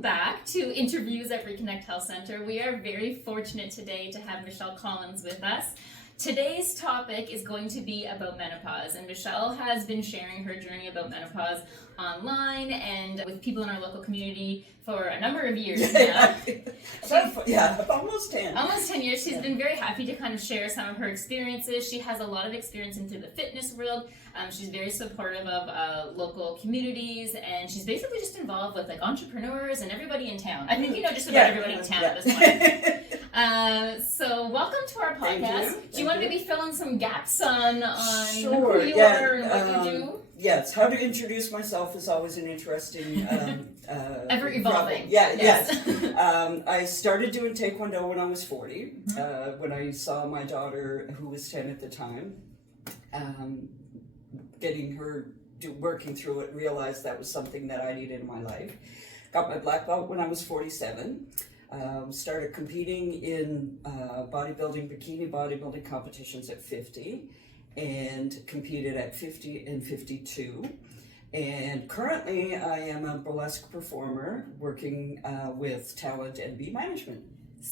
welcome back to Interviews at Reconnect Health Center. We are very fortunate today to have Michelle Collins with us. Today's topic is going to be about menopause, and Michelle has been sharing her journey about menopause online and with people in our local community for a number of years now. Almost 10. Almost 10 years. She's been very happy to kind of share some of her experiences. She has a lot of experience into the fitness world. She's very supportive of local communities, and she's basically just involved with like entrepreneurs and everybody in town. I think you know just about everybody in town at this point. So welcome to our podcast. Do you want to maybe fill in some gaps on who you are and what you do? Yes, how to introduce myself is always an interesting ever evolving. Yes. I started doing Taekwondo when I was 40, when I saw my daughter, who was 10 at the time, getting her working through it, realized that was something that I needed in my life. Got my black belt when I was 47. Started competing in bikini bodybuilding competitions at 50, and competed at 50 and 52. And currently I am a burlesque performer working with Talent and B Management.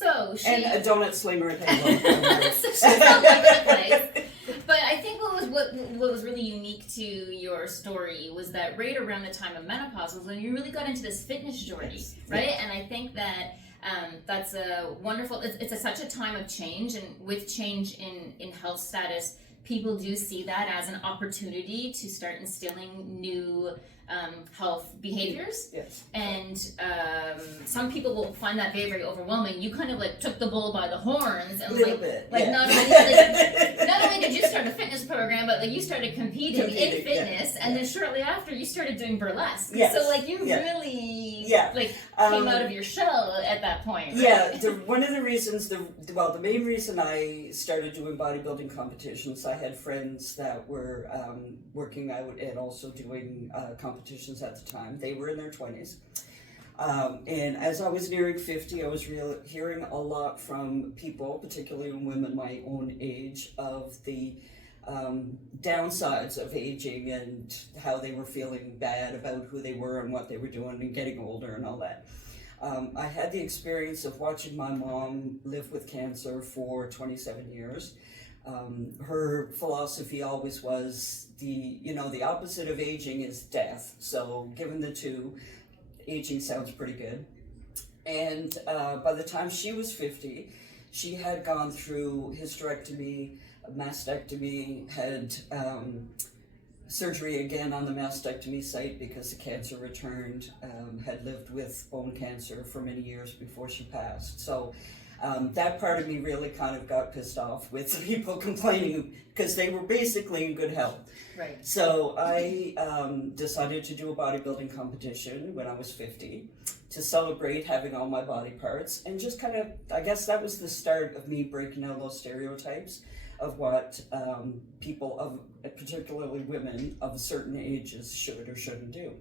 And a donut slinger at Halo. So she's all over the place. But I think what was really unique to your story was that right around the time of menopause was when you really got into this fitness journey, right? Yes. And I think that that's a wonderful, it's such a time of change, and with change in health status, people do see that as an opportunity to start instilling new health behaviors. Yes. And some people will find that very, very overwhelming. You kind of like took the bull by the horns and not only did you start a fitness program, but like you started competing in fitness, and then shortly after you started doing burlesque. Yes. So like you really came out of your shell at that point. Right? Yeah, one of the reasons, the main reason I started doing bodybuilding competitions, I had friends that were working out and also doing competitions at the time. They were in their 20s. And as I was nearing 50, I was hearing a lot from people, particularly women my own age, of the downsides of aging and how they were feeling bad about who they were and what they were doing and getting older and all that. I had the experience of watching my mom live with cancer for 27 years. Her philosophy always was the opposite of aging is death. So given the two, aging sounds pretty good. And by the time she was 50, she had gone through hysterectomy, mastectomy, had surgery again on the mastectomy site because the cancer returned, had lived with bone cancer for many years before she passed. So that part of me really kind of got pissed off with people complaining because they were basically in good health. Right. So I decided to do a bodybuilding competition when I was 50 to celebrate having all my body parts, and just kind of, I guess that was the start of me breaking out those stereotypes of what people, of particularly women of certain ages, should or shouldn't do.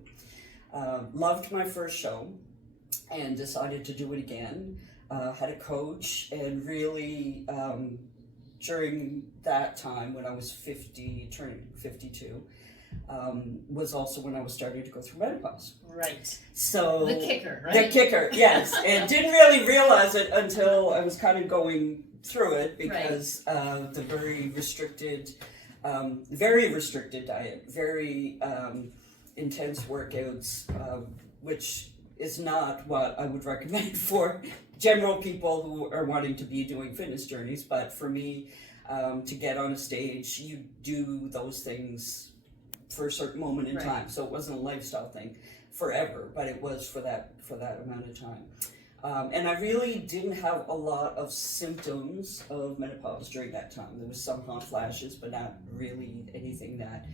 Loved my first show and decided to do it again. Had a coach, and really during that time when I was 50, turning 52, was also when I was starting to go through menopause. Right. So the kicker, right? The kicker, yes. And didn't really realize it until I was kind of going through it because the very restricted diet, very intense workouts, which is not what I would recommend for general people who are wanting to be doing fitness journeys. But for me, to get on a stage, you do those things for a certain moment in time. So it wasn't a lifestyle thing forever, but it was for that amount of time. And I really didn't have a lot of symptoms of menopause during that time. There was some hot flashes, but not really anything that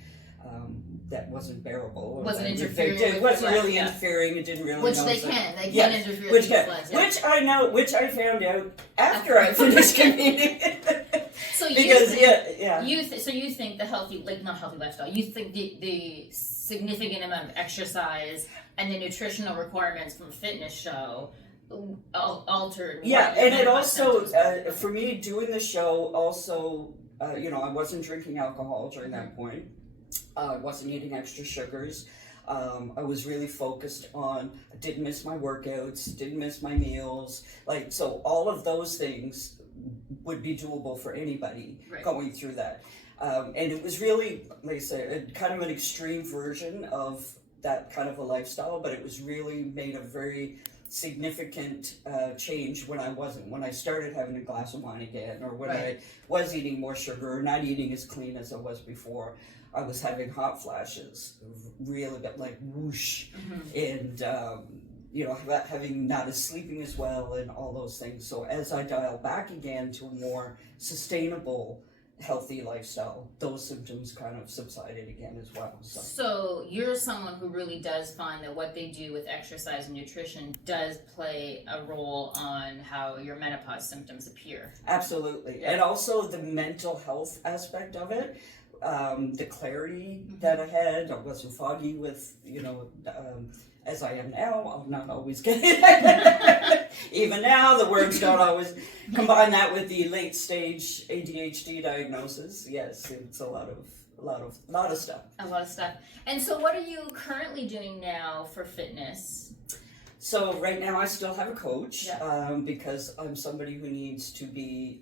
wasn't bearable. Wasn't interfering. It wasn't really interfering. It didn't really. Which they can interfere with flags. Which I found out after I finished competing. So you think the healthy, not healthy lifestyle. You think the significant amount of exercise and the nutritional requirements from a fitness show altered. Yeah, and it also, for me, doing the show also, I wasn't drinking alcohol during that point. I wasn't eating extra sugars. I was really focused on, I didn't miss my workouts, didn't miss my meals. Like, so all of those things would be doable for anybody going through that. And it was really, like I said, kind of an extreme version of that kind of a lifestyle, but it was really made a very significant change when I started having a glass of wine again, or when I was eating more sugar, or not eating as clean as I was before. I was having hot flashes, really like whoosh, and having not as sleeping as well, and all those things. So as I dial back again to a more sustainable, healthy lifestyle, those symptoms kind of subsided again as well. So you're someone who really does find that what they do with exercise and nutrition does play a role on how your menopause symptoms appear. Absolutely. And also the mental health aspect of it. The clarity that I had, I wasn't foggy with, as I am now. I'm not always getting it. Even now, the words don't always combine that with the late stage ADHD diagnosis. Yes, it's a lot of stuff. A lot of stuff. And so what are you currently doing now for fitness? So right now I still have a coach because I'm somebody who needs to be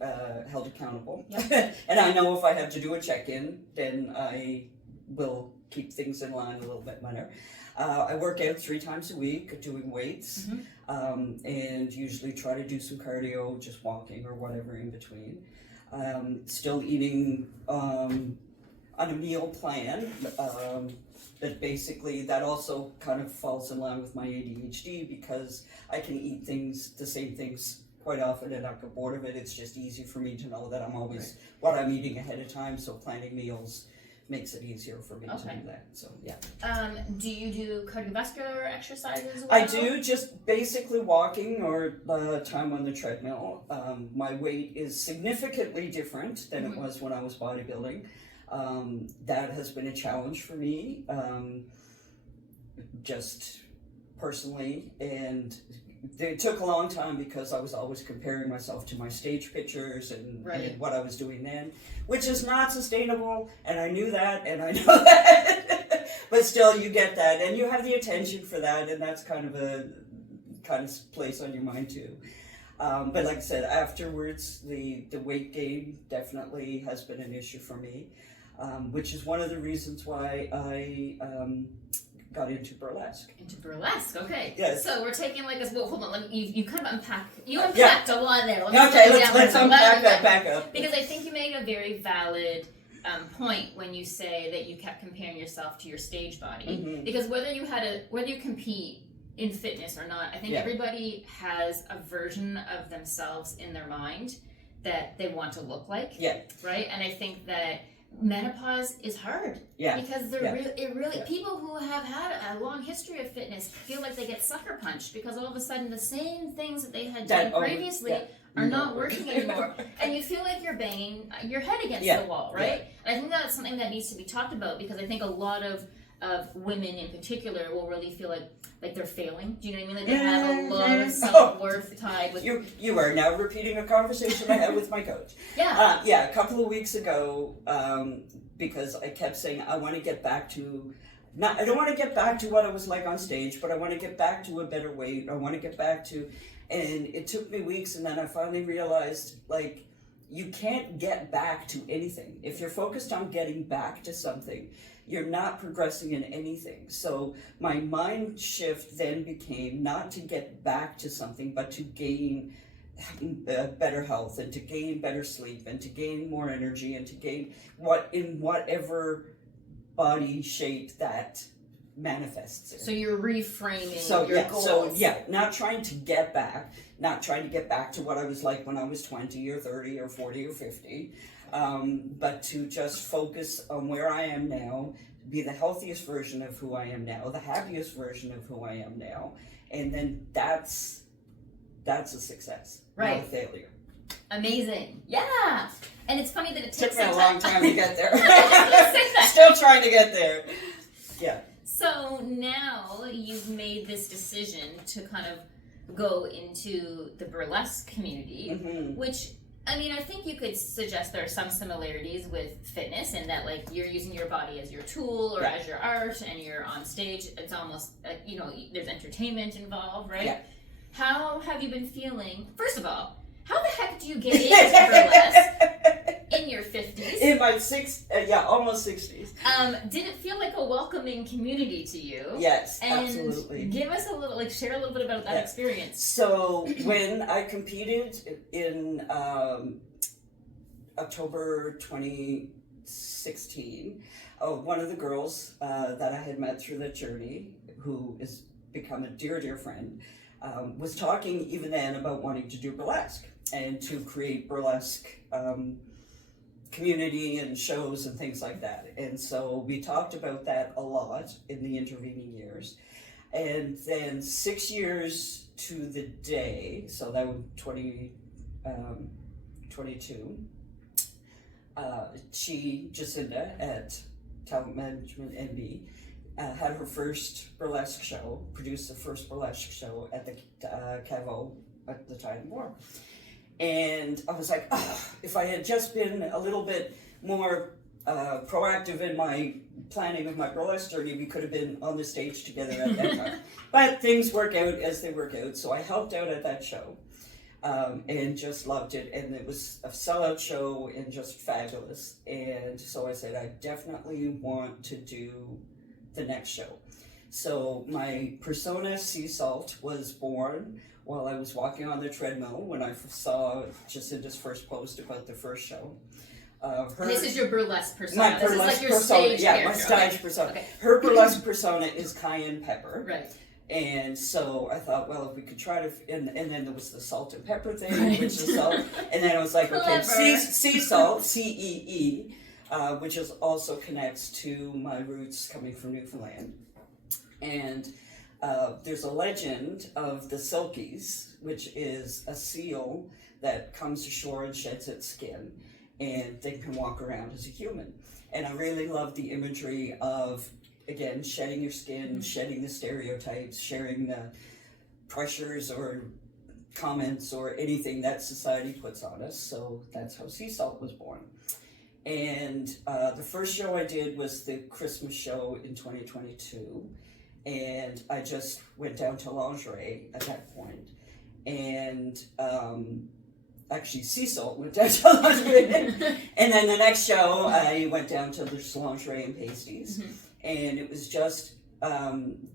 held accountable. And I know if I have to do a check-in, then I will keep things in line a little bit better. I work out 3 times a week doing weights and usually try to do some cardio, just walking or whatever in between. Still eating on a meal plan. But basically that also kind of falls in line with my ADHD because I can eat the same things quite often and not get bored of it. It's just easy for me to know that I'm always what I'm eating ahead of time, so planning meals makes it easier for me to do that. So yeah. Do you do cardiovascular exercises as well? I do, just basically walking or time on the treadmill. My weight is significantly different than it was when I was bodybuilding. That has been a challenge for me, just personally, and it took a long time because I was always comparing myself to my stage pictures and what I was doing then, which is not sustainable, and I knew that, and I know that, but still you get that, and you have the attention for that, and that's kind of place on your mind too. But like I said, afterwards, the weight gain definitely has been an issue for me. Which is one of the reasons why I got into burlesque. Into burlesque, okay. Yes. So we're taking hold on, you kind of unpacked a lot there. Let's unpack that back up. Because I think you made a very valid point when you say that you kept comparing yourself to your stage body. Because whether you compete in fitness or not, I think everybody has a version of themselves in their mind that they want to look like. Right? And I think that menopause is hard because people who have had a long history of fitness feel like they get sucker punched because all of a sudden the same things that they had done previously are not working anymore, and you feel like you're banging your head against the wall, right? And I think that's something that needs to be talked about because I think a lot of women in particular will really feel like they're failing. Do you know what I mean? Like they have a lot of self-worth tied with... You are now repeating a conversation I had with my coach. A couple of weeks ago, because I kept saying I want to get back to... I don't want to get back to what it was like on stage, but I want to get back to a better weight. I want to get back to... And it took me weeks, and then I finally realized, like, you can't get back to anything. If you're focused on getting back to something, you're not progressing in anything. So my mind shift then became not to get back to something, but to gain better health and to gain better sleep and to gain more energy and to gain whatever body shape that manifests in. So you're reframing your goals. So not trying to get back to what I was like when I was 20 or 30 or 40 or 50. But to just focus on where I am now, be the healthiest version of who I am now, the happiest version of who I am now, and then that's a success, not a failure. Amazing, yeah. And it's funny that it takes me a long time to get there. Still trying to get there. Yeah. So now you've made this decision to kind of go into the burlesque community, which I mean, I think you could suggest there are some similarities with fitness in that, like, you're using your body as your tool or as your art, and you're on stage. It's almost, there's entertainment involved, right? Yeah. How have you been feeling? First of all, how the heck do you get into burlesque in your 50s? In my almost 60s. Did it feel like a welcoming community to you? Yes, and absolutely. Give us a little, share a little bit about that experience. So when I competed in October 2016, one of the girls that I had met through that journey, who has become a dear friend, was talking even then about wanting to do burlesque and to create burlesque community and shows and things like that. And so we talked about that a lot in the intervening years. And then 6 years to the day, so that was 2022, Jacinda at Talent Management NB, had her first burlesque show, produced the first burlesque show at the Cavo at the time war. And I was like, if I had just been a little bit more proactive in my planning of my burlesque journey, we could have been on the stage together at that time. But things work out as they work out. So I helped out at that show and just loved it. And it was a sellout show and just fabulous. And so I said, I definitely want to do the next show. So my persona, Sea Salt, was born while I was walking on the treadmill when I saw Jacinda's first post about the first show. This is your burlesque persona. My burlesque this is like your persona, stage my character. stage persona. Okay. Her burlesque persona is Cayenne Pepper. Right. And so I thought, well, if we could try to, and then there was the salt and pepper thing, which is salt, and then I was like, okay, sea salt, CEE, which is also connects to my roots coming from Newfoundland. And there's a legend of the Silkies, which is a seal that comes ashore and sheds its skin, and they can walk around as a human. And I really love the imagery of, again, shedding your skin, shedding the stereotypes, sharing the pressures or comments or anything that society puts on us. So that's how Sea Salt was born. And the first show I did was the Christmas show in 2022. And I just went down to lingerie at that point. And actually, Sea Salt went down to lingerie. And then the next show, I went down to just lingerie and pasties. Mm-hmm. And it was just,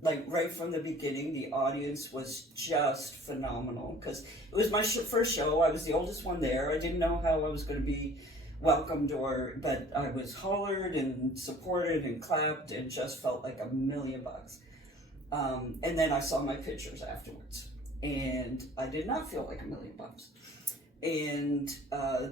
like, right from the beginning, the audience was just phenomenal. Because it was my first show. I was the oldest one there. I didn't know how I was going to be welcomed, but I was hollered and supported and clapped and just felt like $1,000,000. And then I saw my pictures afterwards, and I did not feel like $1,000,000. And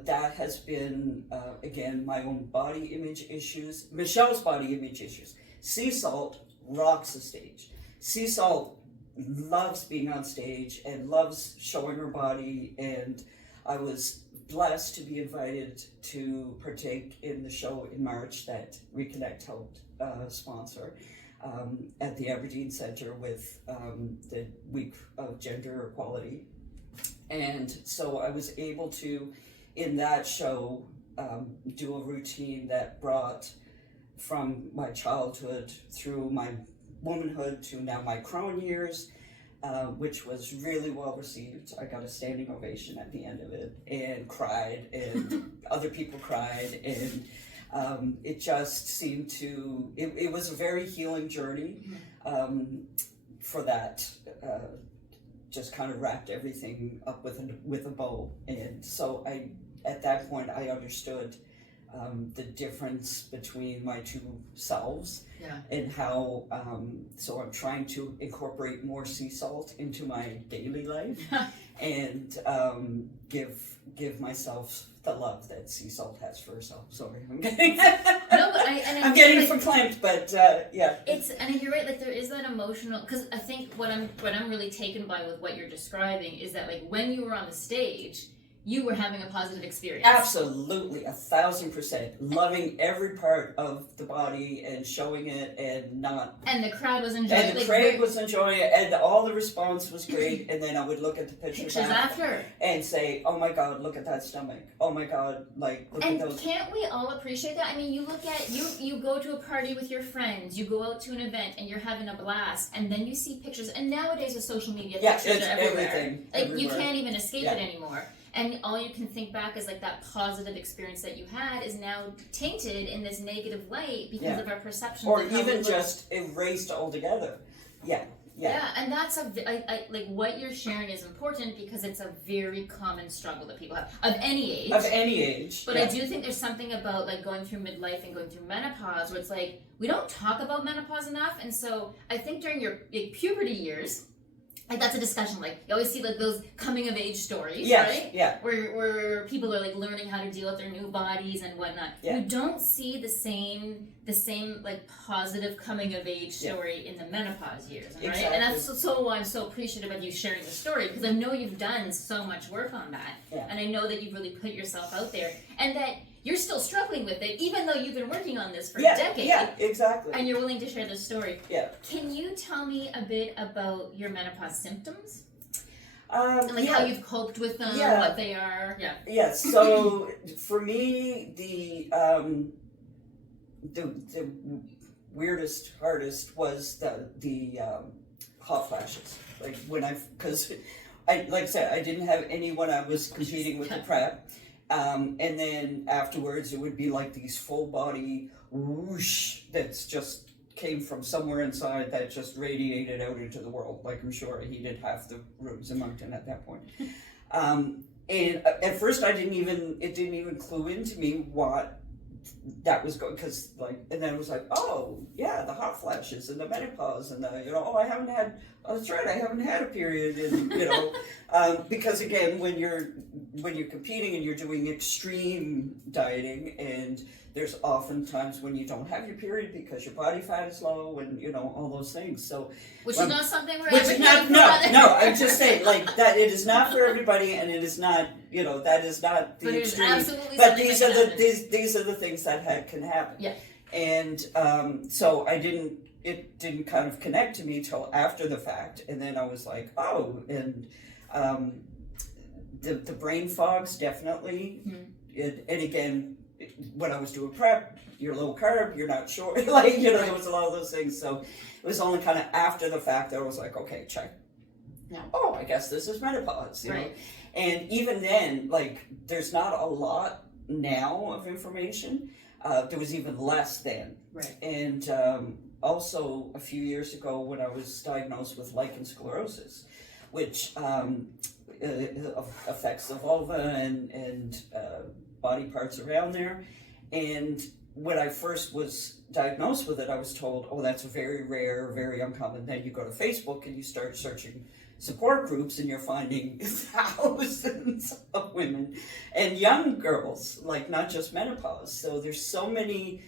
that has been, again, my own body image issues, Michelle's body image issues. Sea Salt rocks the stage. Sea Salt loves being on stage and loves showing her body, and I was blessed to be invited to partake in the show in March that Reconnect helped sponsor. At the Aberdeen Centre with the Week of Gender Equality. And so I was able to, in that show, do a routine that brought from my childhood through my womanhood to now my crone years, which was really well received. I got a standing ovation at the end of it and cried, and other people cried, and it just seemed to, it was a very healing journey for that, just kind of wrapped everything up with a bow. And so at that point, I understood the difference between my two selves and how, so I'm trying to incorporate more Sea Salt into my daily life and give myself the love that Sea Salt has for herself. Sorry, I'm getting I'm getting verklempt, but yeah. And you're right. Like, there is that emotional, because I think what I'm really taken by with what you're describing is that, like, when you were on the stage, you were having a positive experience. Absolutely, 1,000%. Loving every part of the body and showing it and not. And the crowd was enjoying it. And the crowd was enjoying it, and all the response was great. And then I would look at the pictures after and say, "Oh my God, look at that stomach! Oh my God, like look and at those." Can't we all appreciate that? I mean, you look at you go to a party with your friends, you go out to an event, and you're having a blast, and then you see pictures. And nowadays with social media, pictures are everywhere. Everything. Like Everywhere. you can't even escape it anymore. And all you can think back is like that positive experience that you had is now tainted in this negative light because of our perceptions. Or of how even just erased altogether. Yeah, and that's like what you're sharing is important because it's a very common struggle that people have of any age. Of any age. But I do think there's something about like going through midlife and going through menopause where it's like we don't talk about menopause enough, and so I think during your puberty years. Like that's a discussion. Like you always see like those coming of age stories, right? Yeah. Where people are like learning how to deal with their new bodies and whatnot. Yeah. You don't see the same like positive coming of age story in the menopause years, right? Exactly. And that's so I'm so appreciative of you sharing the story because I know you've done so much work on that, and I know that you've really put yourself out there, and that you're still struggling with it, even though you've been working on this for a decade. Yeah, exactly. And you're willing to share this story. Yeah. Can you tell me a bit about your menopause symptoms? And like how you've coped with them, what they are. Yeah. Yeah. So for me, the weirdest, hardest was the hot flashes. Like when because like I said, I didn't have any when I was competing with the prep. And then afterwards, it would be like these full body whoosh that's just came from somewhere inside that just radiated out into the world. Like I'm sure he did half the rooms in Moncton at that point. And at first, it didn't even clue into me what that was going, because and then it was like, oh yeah, the hot flashes and the menopause and I haven't had. Oh, that's right, I haven't had a period, and because again, when you're competing and you're doing extreme dieting, and there's often times when you don't have your period because your body fat is low, and all those things. So, which is not something we're no. I'm just saying, like that, it is not for everybody, and it is not, that is not the extreme. Absolutely, but these are the things that can happen. Yeah. And so it didn't kind of connect to me till after the fact, and then I was like, oh, and the brain fogs definitely, and again, when I was doing prep, you're low carb, you're not sure, there was a lot of those things. So it was only kind of after the fact that I was like, okay, check. Yeah. Oh, I guess this is menopause, right. know? And even then, there's not a lot now of information. There was even less then. Right. And also a few years ago when I was diagnosed with lichen sclerosis, which affects the vulva and body parts around there. And when I first was diagnosed with it, I was told, oh, that's very rare, very uncommon. Then you go to Facebook and you start searching support groups, and you're finding thousands of women and young girls, not just menopause. So there's so many,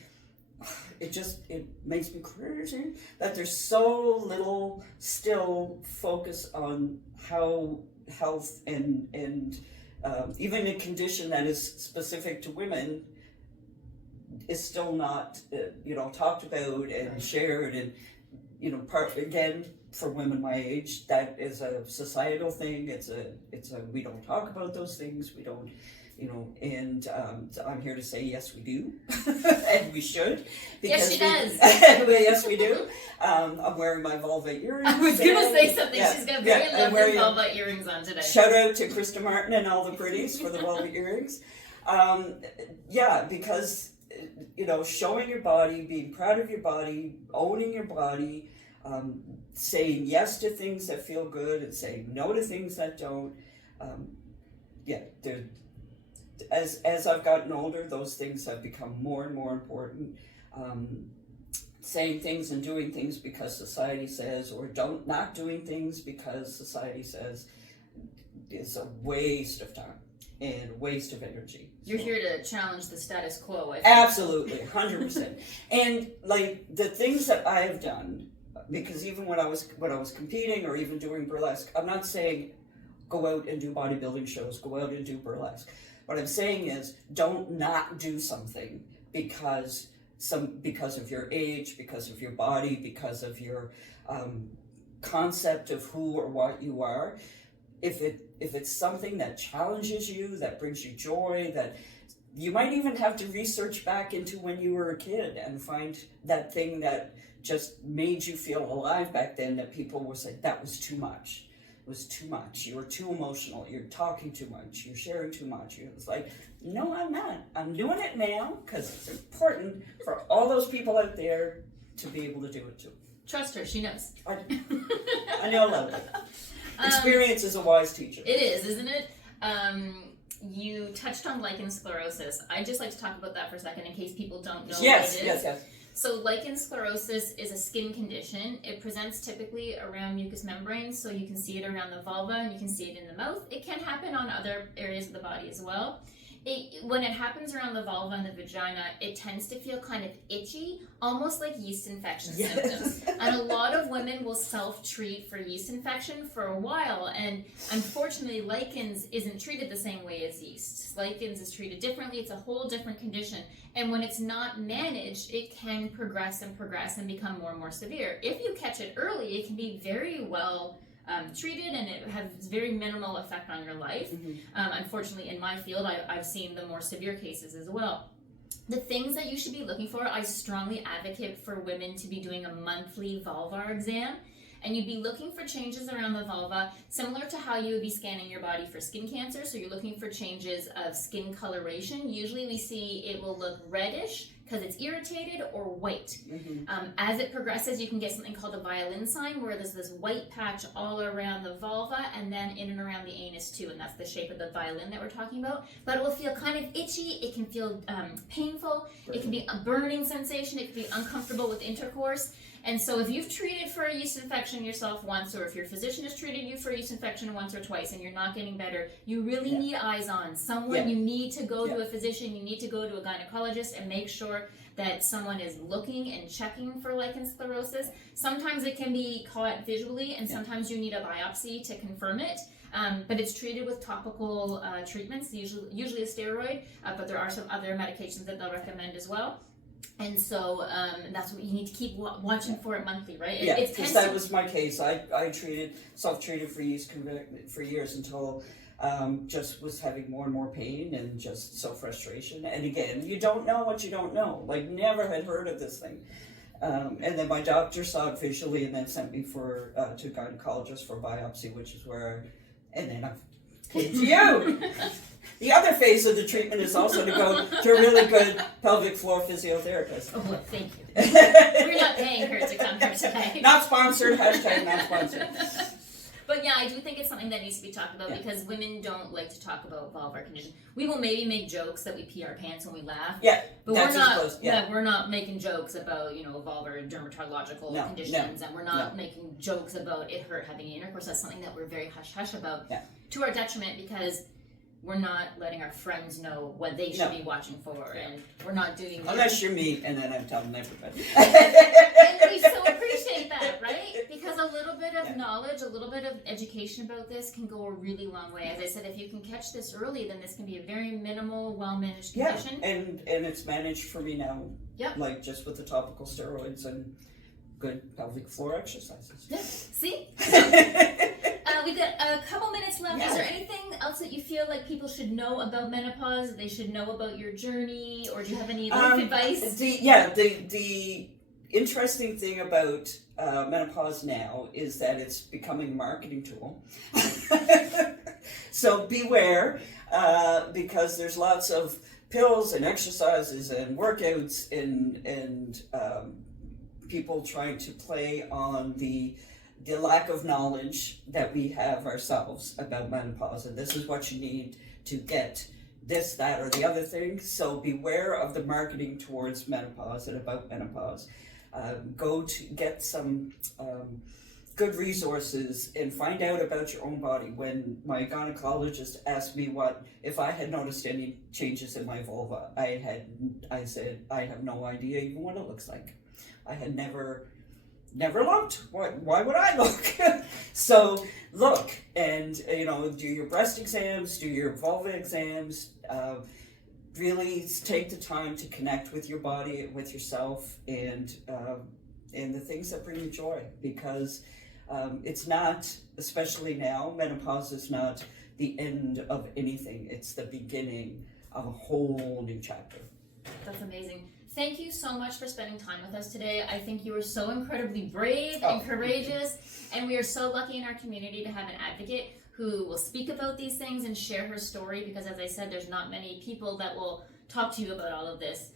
it makes me crazy that there's so little still focus on how health and even a condition that is specific to women is still not talked about and shared, and again, for women my age, that is a societal thing. It's a we don't talk about those things, we don't, and I'm here to say yes we do and we should, yes she does. Yes we do. I'm wearing my vulva earrings. I was gonna say something. Yeah, she's got very lovely vulva earrings on today. Shout out to Krista Martin and all the pretties for the vulva earrings. Because showing your body, being proud of your body, owning your body, saying yes to things that feel good and saying no to things that don't. As I've gotten older, those things have become more and more important. Saying things and doing things because society says, or not doing things because society says, is a waste of time and waste of energy. You're here to challenge the status quo, I think. Absolutely, 100%. And the things that I have done, because even when I was competing or even doing burlesque, I'm not saying go out and do bodybuilding shows, go out and do burlesque. What I'm saying is, don't not do something because of your age, because of your body, because of your concept of who or what you are. If it's something that challenges you, that brings you joy, that you might even have to research back into when you were a kid and find that thing that just made you feel alive back then, that people will say, that was too much. It was too much. You were too emotional. You're talking too much. You're sharing too much. It's like, no, I'm not. I'm doing it now because it's important for all those people out there to be able to do it too. Trust her. She knows. I know a lot of it. Experience is a wise teacher. It is, isn't it? You touched on lichen sclerosis. I'd just like to talk about that for a second in case people don't know what it is. Yes. So lichen sclerosis is a skin condition. It presents typically around mucous membranes, so you can see it around the vulva and you can see it in the mouth. It can happen on other areas of the body as well. When it happens around the vulva and the vagina, it tends to feel kind of itchy, almost like yeast infection symptoms. And a lot of women will self-treat for yeast infection for a while, and unfortunately, lichens isn't treated the same way as yeast. Lichens is treated differently. It's a whole different condition. And when it's not managed, it can progress and become more and more severe. If you catch it early, it can be very well treated, and it has very minimal effect on your life. Unfortunately, in my field, I've seen the more severe cases as well. The things that you should be looking for, I strongly advocate for women to be doing a monthly vulvar exam. And you'd be looking for changes around the vulva, similar to how you would be scanning your body for skin cancer. So you're looking for changes of skin coloration. Usually we see it will look reddish because it's irritated, or white. As it progresses, you can get something called a violin sign, where there's this white patch all around the vulva and then in and around the anus too, and that's the shape of the violin that we're talking about. But it will feel kind of itchy, it can feel painful, it can be a burning sensation, it can be uncomfortable with intercourse. And so if you've treated for a yeast infection yourself once, or if your physician has treated you for a yeast infection once or twice and you're not getting better, you really need eyes on someone. You need to go to a physician, you need to go to a gynecologist and make sure that someone is looking and checking for lichen sclerosis. Sometimes it can be caught visually, and sometimes you need a biopsy to confirm it. But it's treated with topical treatments, usually a steroid, but there are some other medications that they'll recommend as well. And so that's what you need to keep watching for it monthly, right? Because that was my case. I self-treated for yeast for years until just was having more and more pain and just frustration. And again, you don't know what you don't know. Like, never had heard of this thing. And then my doctor saw it visually and then sent me to a gynecologist for biopsy, which is and then I came to you. The other phase of the treatment is also to go to a really good pelvic floor physiotherapist. Oh, well, thank you. We're not paying her to come here today. Not sponsored, hashtag not sponsored. But yeah, I do think it's something that needs to be talked about because women don't like to talk about vulvar condition. We will maybe make jokes that we pee our pants when we laugh. Yeah, but we're not making jokes about, vulvar dermatological conditions, and we're not making jokes about it hurt having intercourse. That's something that we're very hush-hush about to our detriment, because we're not letting our friends know what they should be watching for, and we're not doing unless you're me, and then I'm telling everybody. And we so appreciate that, right? Because a little bit of knowledge, a little bit of education about this can go a really long way. As I said, if you can catch this early, then this can be a very minimal, well-managed condition. And it's managed for me now. Like just with the topical steroids and good pelvic floor exercises. See? We've got a couple minutes left. Is there anything else that you feel like people should know about menopause? They should know about your journey, or do you have any advice? The interesting thing about menopause now is that it's becoming a marketing tool. So beware, because there's lots of pills and exercises and workouts and people trying to play on the lack of knowledge that we have ourselves about menopause, and this is what you need to get this, that, or the other thing. So beware of the marketing towards menopause and about menopause. Go to get some good resources and find out about your own body. When my gynecologist asked me if I had noticed any changes in my vulva, I said I have no idea even what it looks like. I had never looked. Why would I look? So look and, do your breast exams, do your vulva exams, really take the time to connect with your body, with yourself, and the things that bring you joy, because it's not, especially now, menopause is not the end of anything. It's the beginning of a whole new chapter. That's amazing. Thank you so much for spending time with us today. I think you were so incredibly brave and courageous, and we are so lucky in our community to have an advocate who will speak about these things and share her story, because as I said, there's not many people that will talk to you about all of this.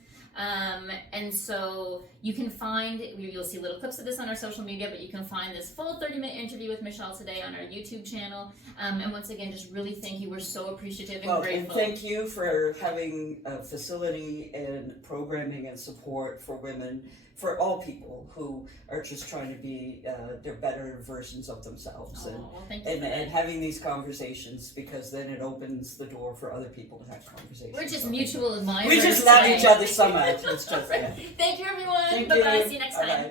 And so you can find, you'll see little clips of this on our social media, but you can find this full 30-minute interview with Michelle today on our YouTube channel. And once again, just really thank you. We're so appreciative and grateful. And thank you for having a facility and programming and support for women, for all people who are just trying to be their better versions of themselves. Thank you and having these conversations, because then it opens the door for other people to have conversations. We're just mutual admirers. We just love each other so much. It's just, Thank you, everyone. Thank Bye-bye. you. See you next Bye-bye. time.